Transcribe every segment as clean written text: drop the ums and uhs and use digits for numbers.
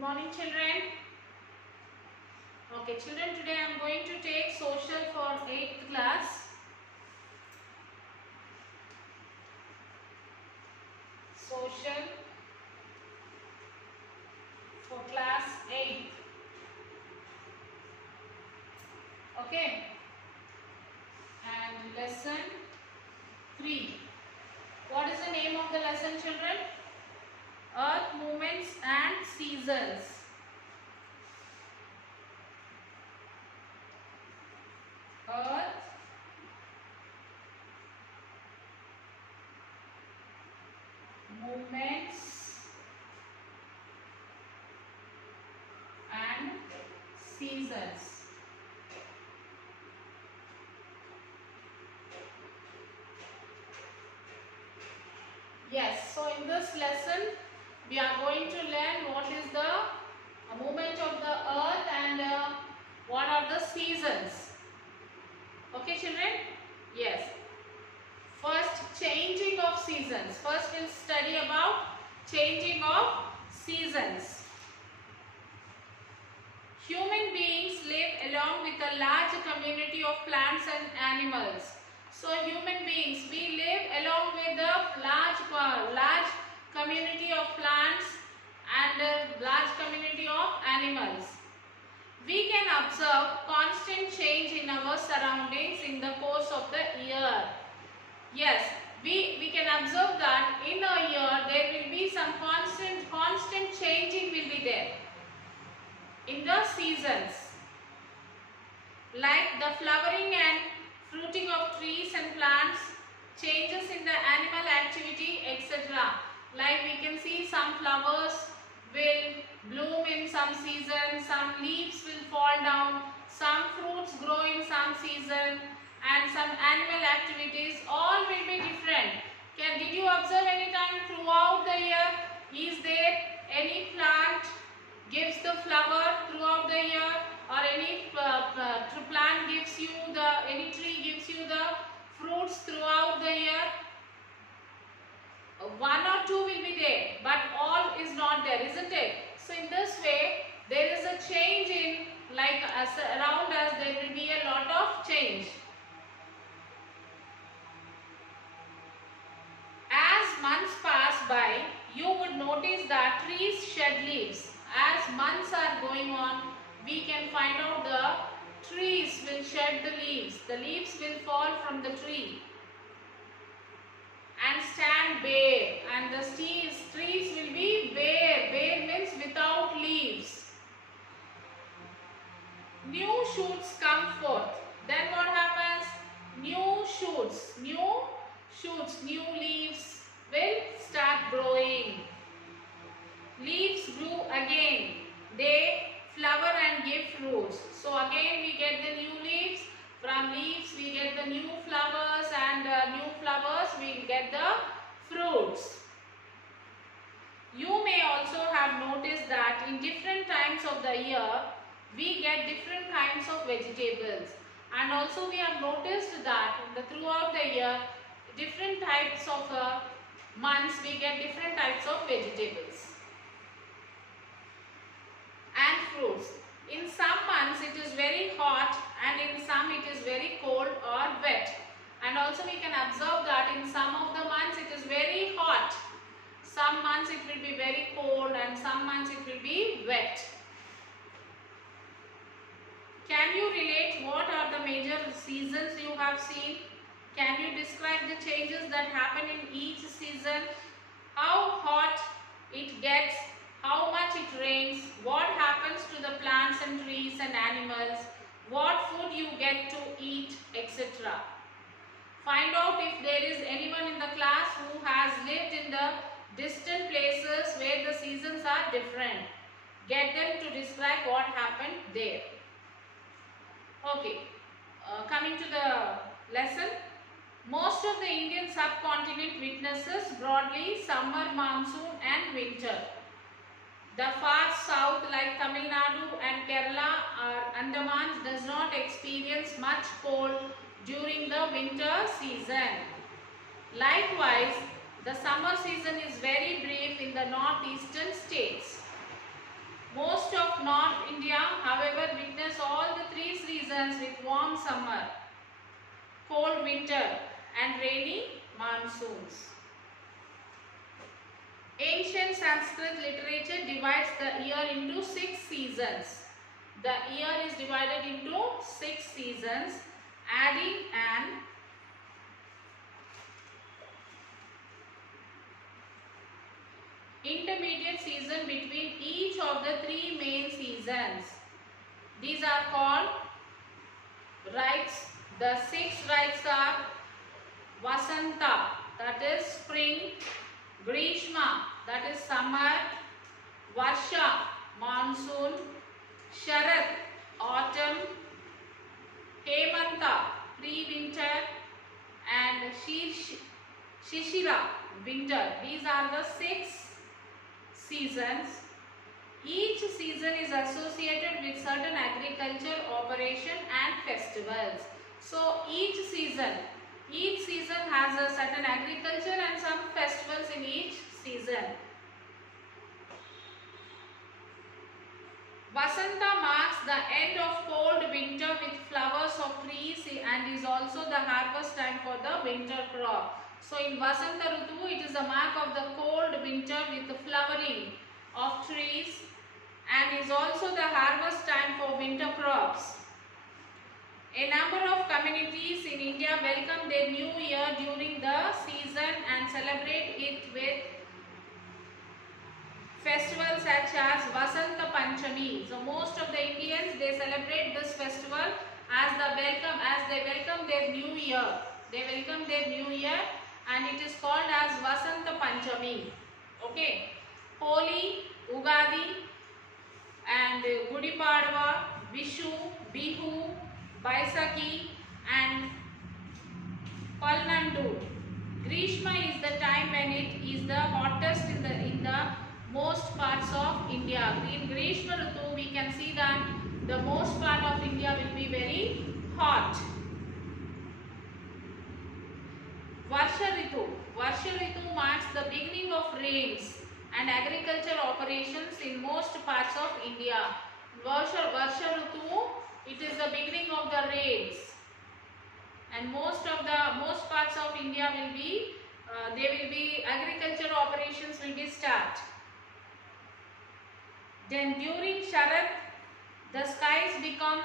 Morning children. Okay children, today I am going to take social for 8th class. Social for class 8th. Okay. And lesson 3. What is the name of the lesson children? Earth movements and seasons. Earth movements and seasons. Yes, so in this lesson we are going to learn what is the movement of the earth and what are the seasons. Okay children? Yes. First, changing of seasons. First we'll study about changing of seasons. Human beings live along with a large community of plants and animals. So human beings, we live along with a large community of plants and a large community of animals. We can observe constant change in our surroundings in the course of the year. Yes, we can observe that in a year there will be some constant changing will be there in the seasons, like the flowering and fruiting of trees and plants, changes in the animal activity, etc. Like we can see some flowers will bloom in some season, some leaves will fall down, some fruits grow in some season, and some animal activities, all will be different. Did you observe any time throughout the year? Is there any plant gives the flower throughout the year, or any plant gives you any tree gives you the fruits throughout the year? One or two will be there, but all is not there, isn't it? So in this way there is a change in, like around us there will be a lot of change. As months pass by, you would notice that trees shed leaves. As months are going on, we can find out the trees will shed the leaves. The leaves will fall from the tree and stand bare, and the trees will be bare. Bare means without leaves. New shoots come forth. Then what happens? New shoots, new leaves will start growing. Leaves grew again. They flower and give fruits. So again we get the new leaves. From leaves we get the new flowers, and new flowers we get the fruits. You may also have noticed that in different times of the year we get different kinds of vegetables, and also we have noticed that throughout the year different types of months we get different types of vegetables and fruits. In some months it is very hot, and in some it is very cold or wet. And also we can observe that in some of the months it is very hot, some months it will be very cold, and some months it will be wet. Can you relate what are the major seasons you have seen? Can you describe the changes that happen in each season? How hot it gets, how much it rains, what happens to the plants and trees and animals, what food you get to eat, etc. Find out if there is anyone in the class who has lived in the distant places where the seasons are different. Get them to describe what happened there. Okay, coming to the lesson. Most of the Indian subcontinent witnesses broadly summer, monsoon and winter. The far south like Tamil Nadu and Kerala or Andaman does not experience much cold during the winter season. Likewise, the summer season is very brief in the northeastern states. Most of North India, however, witness all the three seasons with warm summer, cold winter and rainy monsoons. Ancient Sanskrit literature divides the year into 6 seasons. The year is divided into 6 seasons, adding an intermediate season between each of the 3 main seasons. These are called rites. The 6 rites are Vasanta, that is spring, Grishma, that is summer, Varsha, monsoon, Sharat, autumn, Hemanta, pre-winter, and Shishira, winter. These are the 6 seasons. Each season is associated with certain agriculture operation and festivals. So each season has a certain agriculture and some festivals in each season. Vasanta marks the end of cold winter with flowers of trees and is also the harvest time for the winter crop. So in Vasanta Ritu, it is a mark of the cold winter with the flowering of trees and is also the harvest time for winter crops. A number of communities in India welcome their new year during the season and celebrate it with festivals such as Vasanta Panchami. So most of the Indians, they celebrate this festival as they welcome their new year. They welcome their new year and it is called as Vasanta Panchami. Okay. Holi, Ugadi and Gudi Padwa, Vishu, Bihu, Baisakhi and Palnandu. Grishma is the time when it is the hottest in the most parts of India. In Grishma Ritu, we can see that the most part of India will be very hot. Varsha Ritu. Varsha Ritu marks the beginning of rains and agriculture operations in most parts of India. Varsha Ritu, it is the beginning of the rains, and most parts of India will be agriculture operations will be start. Then during Sharat, the skies become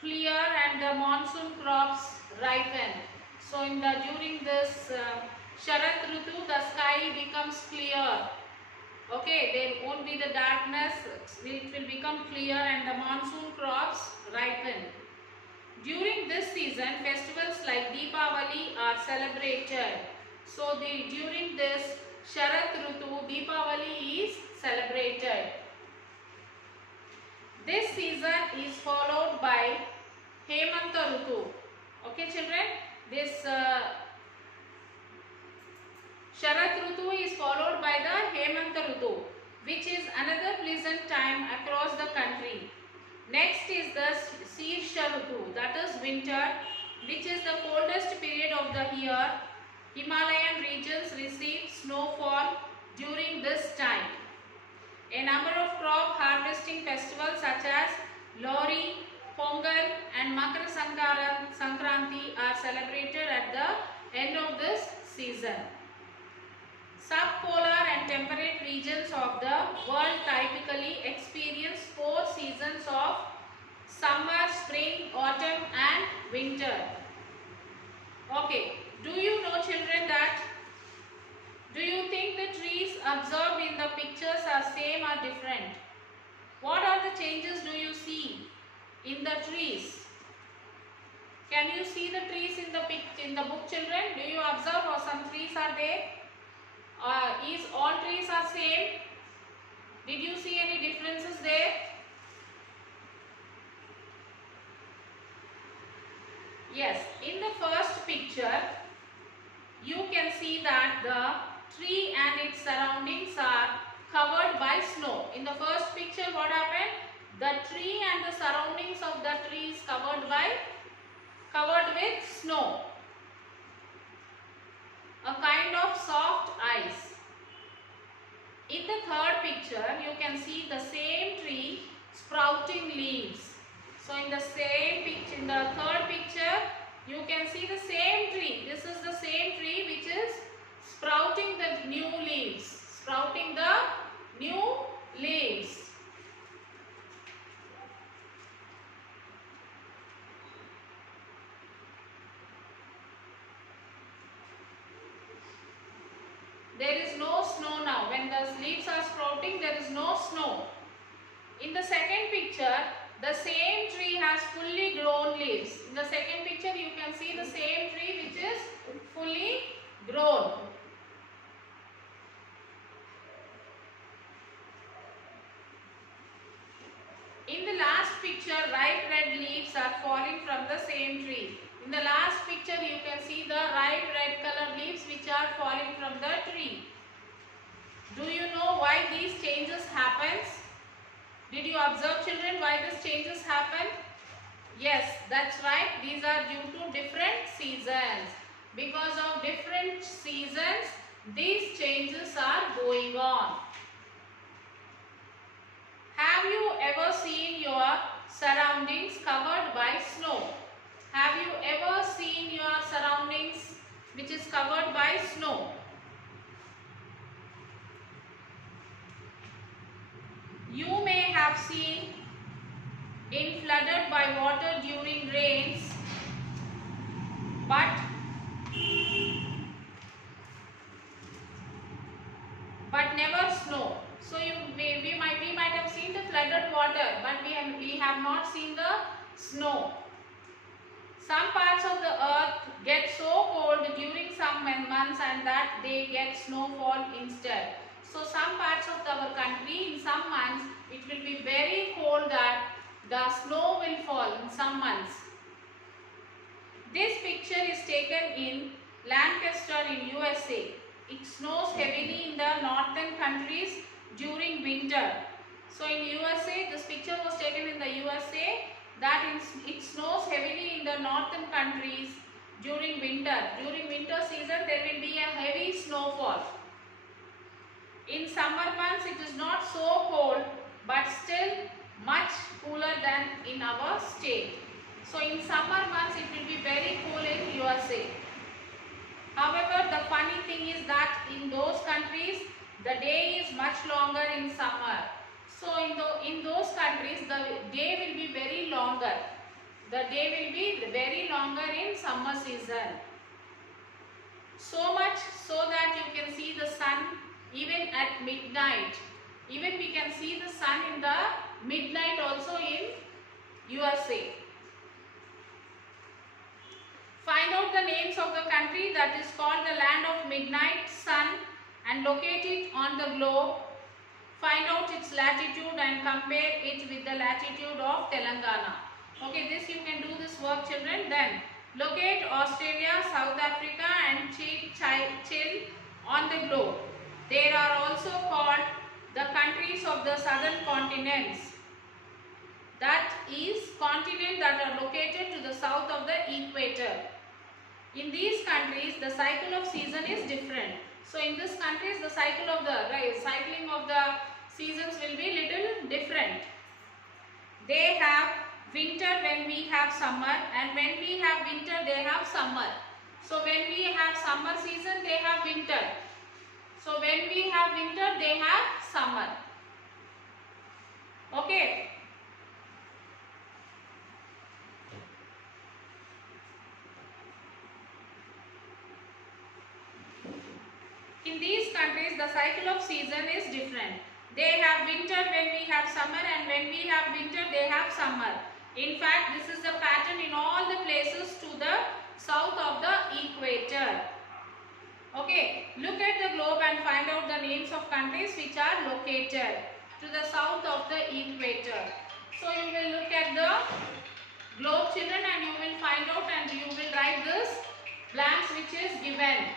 clear and the monsoon crops ripen. So during this Sharat Ritu, the sky becomes clear. Okay, there won't be the darkness, it will become clear and the monsoon crops ripen. During this season, festivals like Deepavali are celebrated. So during this Sharat Ritu, Deepavali is celebrated. This season is followed by Hemanta Ritu. Okay children, this Sharat Ritu is followed by the Hemanta Ritu, which is another pleasant time across the country. Next is the Sirsha Ritu, that is winter, which is the coldest period of the year. Himalayan regions receive snowfall during this time. A number of crop harvesting festivals such as Lori, Pongal and Makara Sankranti are celebrated at the end of this season. Subpolar and temperate regions of the world typically experience 4 seasons of summer, spring, autumn and winter. Okay, do you know children that, do you think the trees observed in the pictures are same or different? What are the changes do you see in the trees? Can you see the trees in the book children? Do you observe or some trees are there? Is all trees are same? Did you see any differences there? Yes, in the first picture you can see that the tree and its surroundings are covered by snow. In the first picture what happened? The tree and the surroundings of the tree is covered with snow. A kind of soft ice. In the third picture, you can see the same tree sprouting leaves. So in the same picture, in the third picture, you can see the same tree. This is the same tree which is sprouting the new leaves. Sprouting the new leaves. There is no snow now. When the leaves are sprouting, there is no snow. In the second picture, the same tree has fully grown leaves. In the second picture, you can see the same tree which is fully grown. In the last picture, ripe red leaves are falling from the same tree. In the last picture, you can see the ripe red color leaves which are falling from the tree. Do you know why these changes happens? Did you observe, children, why these changes happen? Yes, that's right. These are due to different seasons. Because of different seasons, these changes are going on. Have you ever seen your surroundings covered by snow? Have you ever seen your surroundings which is covered by snow? You may have seen it flooded by water during rains, but never snow. So we might have seen the flooded water, but we have not seen the snow. Some parts of the earth get so cold during some months and that they get snowfall instead. So some parts of our country, in some months, it will be very cold that the snow will fall in some months. This picture is taken in Lancaster in USA. It snows heavily in the northern countries during winter. So in USA, this picture was taken in the USA that it snows heavily in the northern countries during winter. During winter season, there will be a heavy snowfall. In summer months, it is not so cold, but still much cooler than in our state. So in summer months, it will be very cool in USA. However, the funny thing is that in those countries, the day is much longer in summer. So in those countries, the day will be very longer. The day will be very longer in summer season. So much so that you can see the sun even at midnight. Even we can see the sun in the midnight also in USA. Find out the names of the country that is called the land of midnight sun and locate it on the globe. Find out its latitude and compare it with the latitude of Telangana. Okay, this you can do this work, children. Then locate Australia, South Africa and Chile on the globe. They are also called the countries of the southern continents. That is continents that are located to the south of the equator. In these countries, the cycle of season is different. So in these countries, the cycling of the seasons will be little different. They have winter when we have summer, and when we have winter, they have summer. So when we have summer season, they have winter. So when we have winter, they have summer. Okay. In these countries, the cycle of season is different. They have winter when we have summer, and when we have winter, they have summer. In fact, this is the pattern in all the places to the south of the equator. Okay, look at the globe and find out the names of countries which are located to the south of the equator. So you will look at the globe, children, and you will find out and you will write this blanks which is given.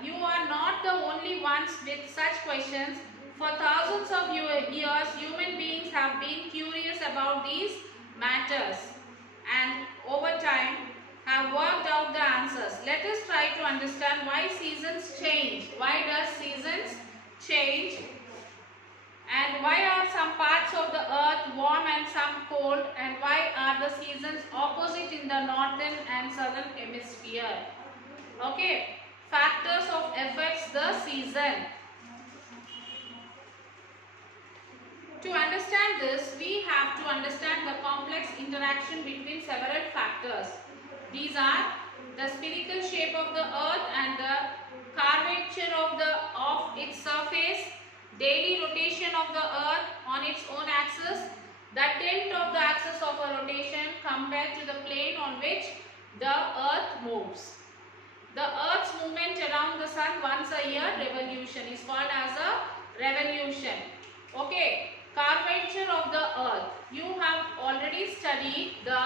You are not the only ones with such questions. For thousands of years, human beings have been curious about these matters and over time have worked out the answers. Let us try to understand why seasons change. Why does seasons change? And why are some parts of the earth warm and some cold? And why are the seasons opposite in the northern and southern hemisphere? Okay, factors of affects the season. To understand this, we have to understand the complex interaction between several factors. These are the spherical shape of the earth and the curvature of its surface, daily rotation of the earth on its own axis, the tilt of the axis of a rotation compared to the plane on which the earth moves. The earth's movement around the sun once a year revolution is called as a revolution. Okay. Curvature of the earth. You have already studied the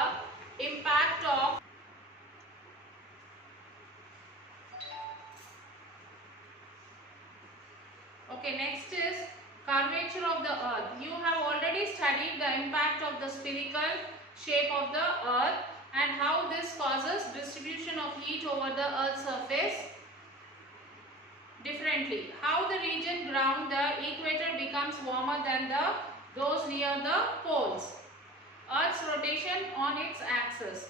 impact of next is curvature of the earth. You have already studied the impact of the spherical shape of the earth and how this causes distribution of heat over the earth's surface differently. How the region around the equator becomes warmer than those near the poles. Earth's rotation on its axis.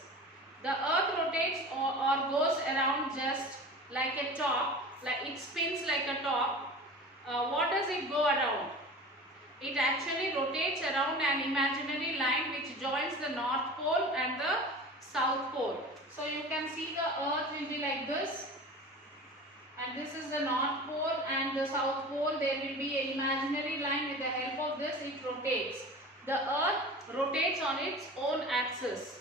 The earth rotates or goes around just like a top, like it spins like a top. What does it go around? It actually rotates around an imaginary line which joins the North Pole and the South Pole. So you can see the earth will be like this. And this is the North Pole and the South Pole. There will be an imaginary line. With the help of this, it rotates. The earth rotates on its own axis.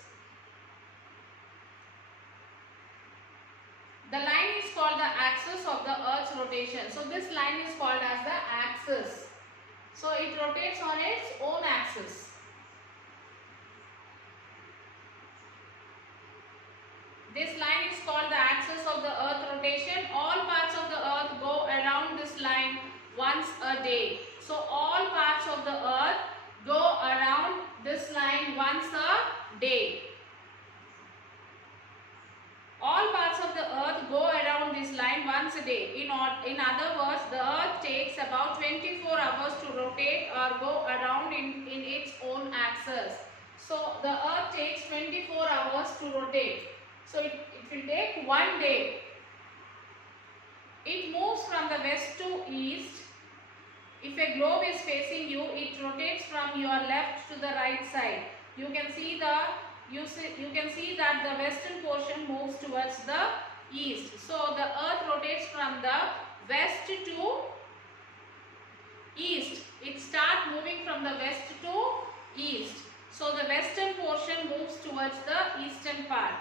The line is called the axis of the earth's rotation. So this line is called as the axis. So it rotates on its own axis. This line is called the axis of the earth rotation. All parts of the earth go around this line once a day. So all parts of the earth go around this line once a day. All parts of the earth go around this line once a day. In other words, the earth takes about 24 hours to rotate or go around in its own axis. So the earth takes 24 hours to rotate. So it will take 1 day. It moves from the west to east. If a globe is facing you, it rotates from your left to the right side. You can see that the western portion moves towards the east. So the earth rotates from the west to east. It starts moving from the west to east. So the western portion moves towards the eastern part.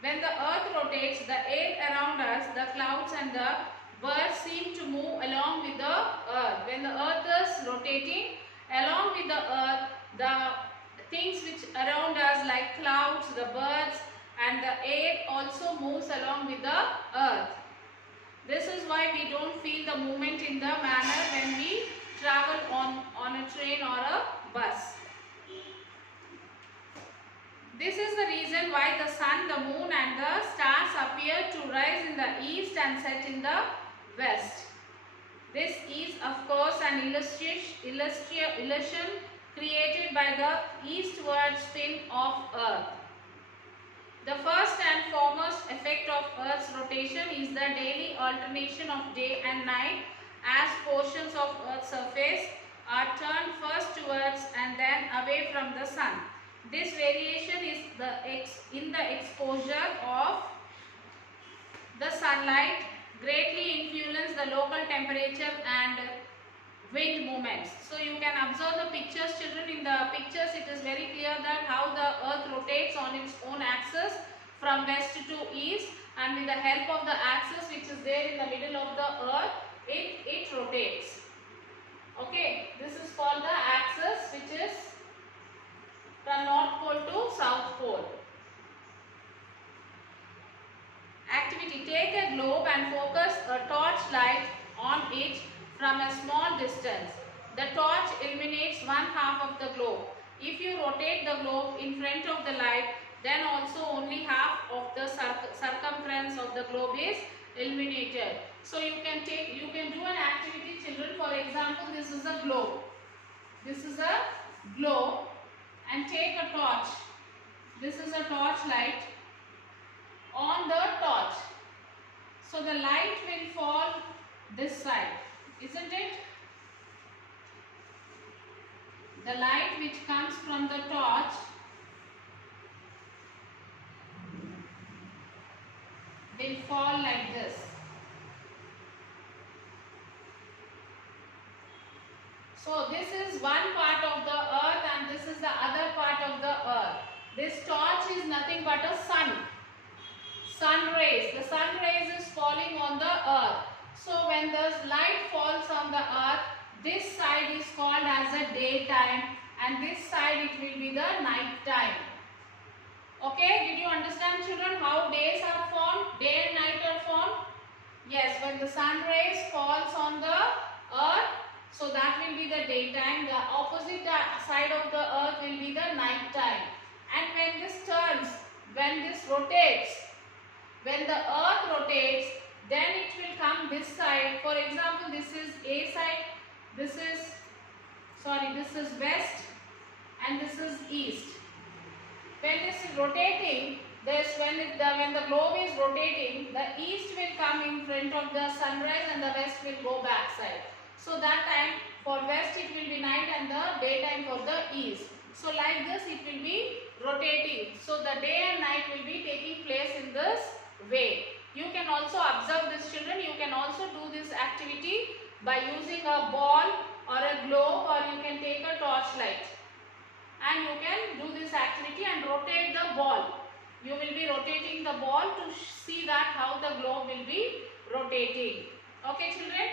When the earth rotates, the air around us, the clouds and the birds seem to move along with the earth. When the earth is rotating, along with the earth, the things which around us like clouds, the birds and the air also moves along with the earth. This is why we don't feel the movement in the manner when we travel on a train or a bus. This is the reason why the sun, the moon and the stars appear to rise in the east and set in the west. This is of course an illusion created by the eastward spin of earth. The first and foremost effect of earth's rotation is the daily alternation of day and night as portions of earth's surface are turned first towards and then away from the sun. This variation is in the exposure of the sunlight greatly influence the local temperature and wind movements. So you can observe the pictures, children. In the pictures it is very clear that how the earth rotates on its own axis from west to east, and with the help of the axis which is there in the middle of the earth, it rotates. Okay, this is called the axis, which is from North Pole to South Pole. Activity: take a globe and focus a torchlight on it from a small distance. The torch illuminates one half of the globe. If you rotate the globe in front of the light, then also only half of the circumference of the globe is illuminated. So you can do an activity, children. For example, this is a globe. This is a globe, and take a torch. This is a torch light on the torch. So the light will fall this side, isn't it? The light which comes from the torch will fall like this. So this is one part of the earth and this is the other part of the earth. This torch is nothing but a sun rays. The sun rays is falling on the earth. So when the light falls on the earth, this side is called as a daytime and this side it will be the night time. Okay, did you understand, children, how days are formed? Day and night are formed? Yes, when the sun rays falls on the earth, so that will be the daytime. The opposite side of the earth will be the night time. And when this turns, when this rotates, when the earth rotates, then it will come this side. For example, this is A side, this is west and this is east. When this is rotating, when the globe is rotating, the east will come in front of the sunrise and the west will go back side. So that time for west it will be night and the daytime for the east. So like this it will be rotating. So the day and night will be taking place in this way. You can also observe this, children. You can also do this activity by using a ball or a globe, or you can take a torchlight and you can do this activity and rotate the ball. You will be rotating the ball to see that how the globe will be rotating. Okay, children?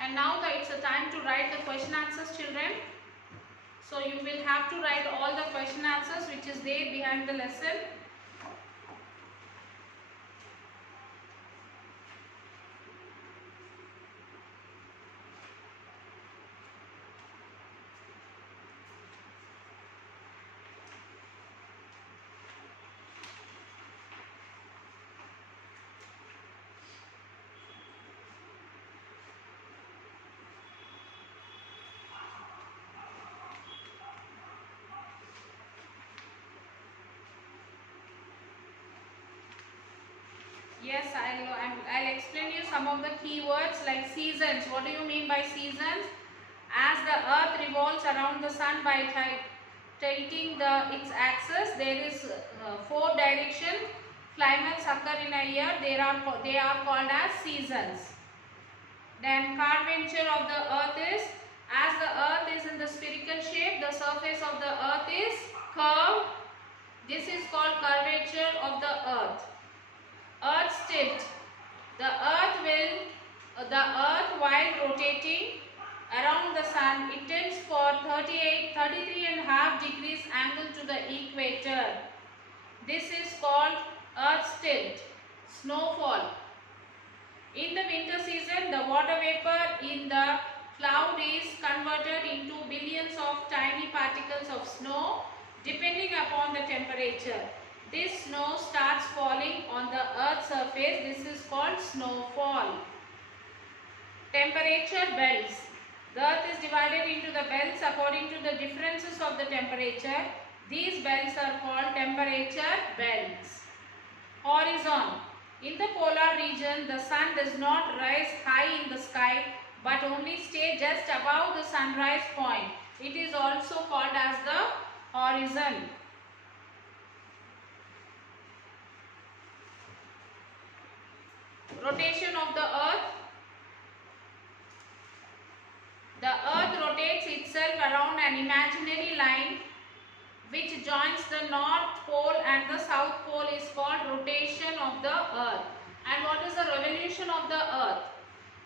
And now it's a time to write the question answers, children. So you will have to write all the question answers which is there behind the lesson. Yes, I'll explain you some of the keywords like seasons. What do you mean by seasons? As the earth revolves around the sun by tilting its axis, there is 4 directions. Climates occur in a year. They are called as seasons. Then curvature of the earth is, as the earth is in the spherical shape, the surface of the earth is curved. This is called curvature of the earth. Earth's tilt. The earth while rotating around the sun, it tilts for 33.5 degrees angle to the equator. This is called Earth's tilt. Snowfall. In the winter season, the water vapor in the cloud is converted into billions of tiny particles of snow depending upon the temperature. This snow starts falling on the earth's surface. This is called snowfall. Temperature belts. The earth is divided into the belts according to the differences of the temperature. These belts are called temperature belts. Horizon. In the polar region, the sun does not rise high in the sky but only stay just above the sunrise point. It is also called as the horizon. Rotation of the earth. The earth rotates itself around an imaginary line which joins the north pole and the south pole is called rotation of the earth. And what is the revolution of the earth?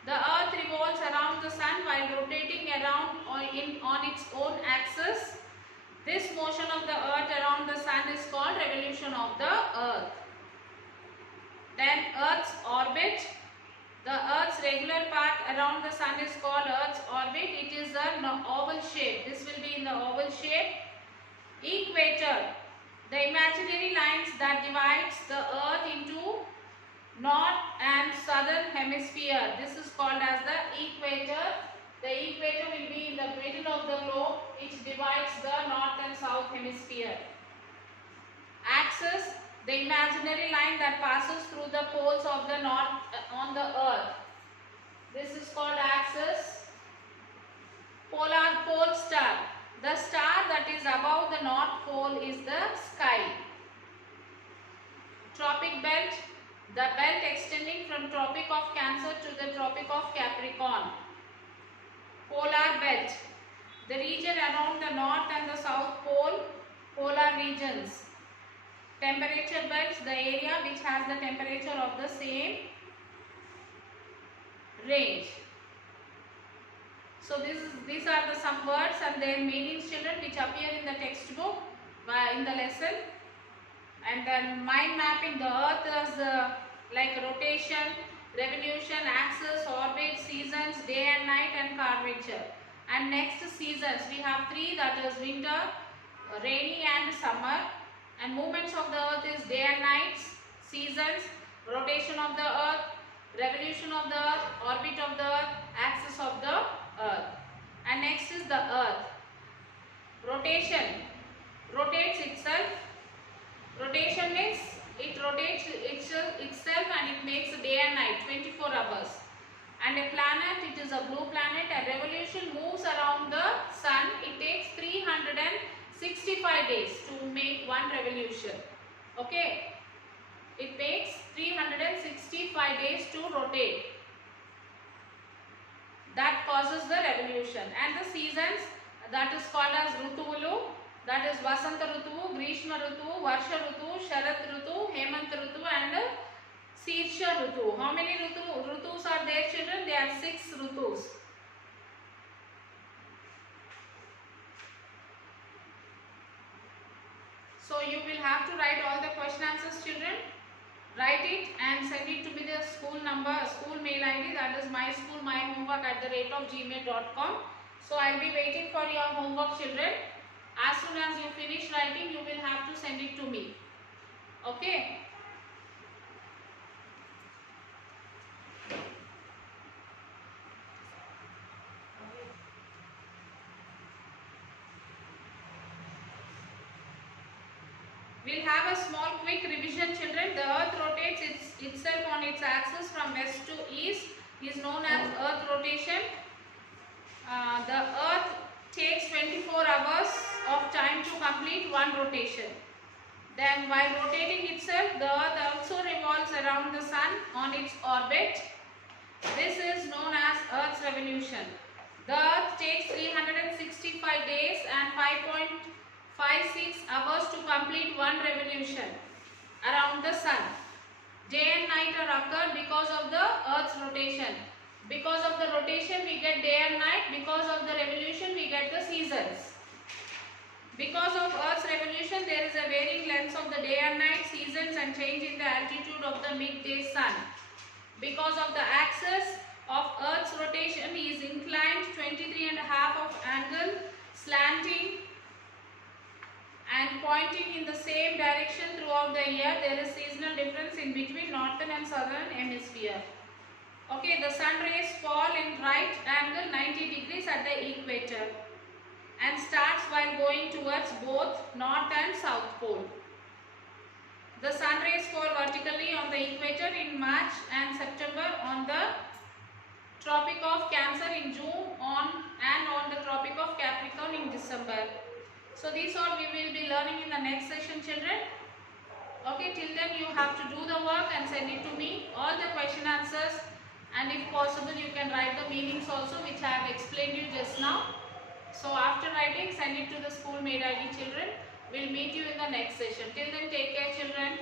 The earth revolves around the sun while rotating around on its own axis. This motion of the earth around the sun is called revolution of the earth. Then Earth's orbit. The Earth's regular path around the Sun is called Earth's orbit. It is an oval shape. This will be in the oval shape. Equator. The imaginary lines that divides the Earth into north and southern hemisphere. This is called as the equator. The equator will be in the middle of the globe. It divides the north and south hemisphere. Axis. The imaginary line that passes through the poles of the north on the Earth. This is called axis. Polar pole star. The star that is above the north pole is the sky. Tropic belt. The belt extending from Tropic of Cancer to the Tropic of Capricorn. Polar belt. The region around the north and the south pole, polar regions. Temperature belts, the area which has the temperature of the same range. So these are the some words and their meanings, children, which appear in the textbook in the lesson. And then mind mapping, the Earth is like rotation, revolution, axis, orbit, seasons, day and night, and curvature. And next seasons, we have three, that is winter, rainy and summer. And movements of the Earth is day and night, seasons, rotation of the Earth, revolution of the Earth, orbit of the Earth, axis of the Earth. And next is the Earth. Rotation, rotates itself. Rotation means it rotates itself and it makes day and night, 24 hours. And a planet, it is a blue planet. A revolution moves around the Sun. It takes 365 days to make one revolution. Okay. It takes 365 days to rotate. That causes the revolution. And the seasons, that is called as Rutuvulu. That is Vasanta Rutu, Grishma Rutu, Varsha Rutu, Sharat Rutu, Hemant Rutu and Sirsha Rutu. How many Rutus are there, children? There are 6 Rutus. So you will have to write all the question answers, children. Write it and send it to me the school mail ID, that is myschoolmyhomework@gmail.com. So I will be waiting for your homework, children. As soon as you finish writing, you will have to send it to me. Okay. We'll have a small quick revision, children. The Earth rotates itself on its axis from west to east. Is known as Earth rotation. The Earth takes 24 hours of time to complete one rotation. Then while rotating itself, the Earth also revolves around the Sun on its orbit. This is known as Earth's revolution. The Earth takes 365 days and 5.56 hours to complete one revolution around the Sun. Day and night are occurred because of the Earth's rotation. Because of the rotation we get day and night. Because of the revolution we get the seasons. Because of Earth's revolution there is a varying lengths of the day and night, seasons and change in the altitude of the midday sun. Because of the axis of Earth's rotation is inclined 23.5 of angle, slanting and pointing in the same direction throughout the year. There is seasonal difference in between northern and southern hemisphere. Okay, the sun rays fall in right angle 90 degrees at the equator and starts while going towards both north and south pole. The sun rays fall vertically on the equator in March and September, on the Tropic of Cancer in June, and on the Tropic of Capricorn in December. So these all we will be learning in the next session, children. Okay, till then you have to do the work and send it to me, all the question answers, and if possible you can write the meanings also, which I have explained you just now. So after writing, send it to the school mail ID, children. We'll meet you in the next session. Till then, take care, children.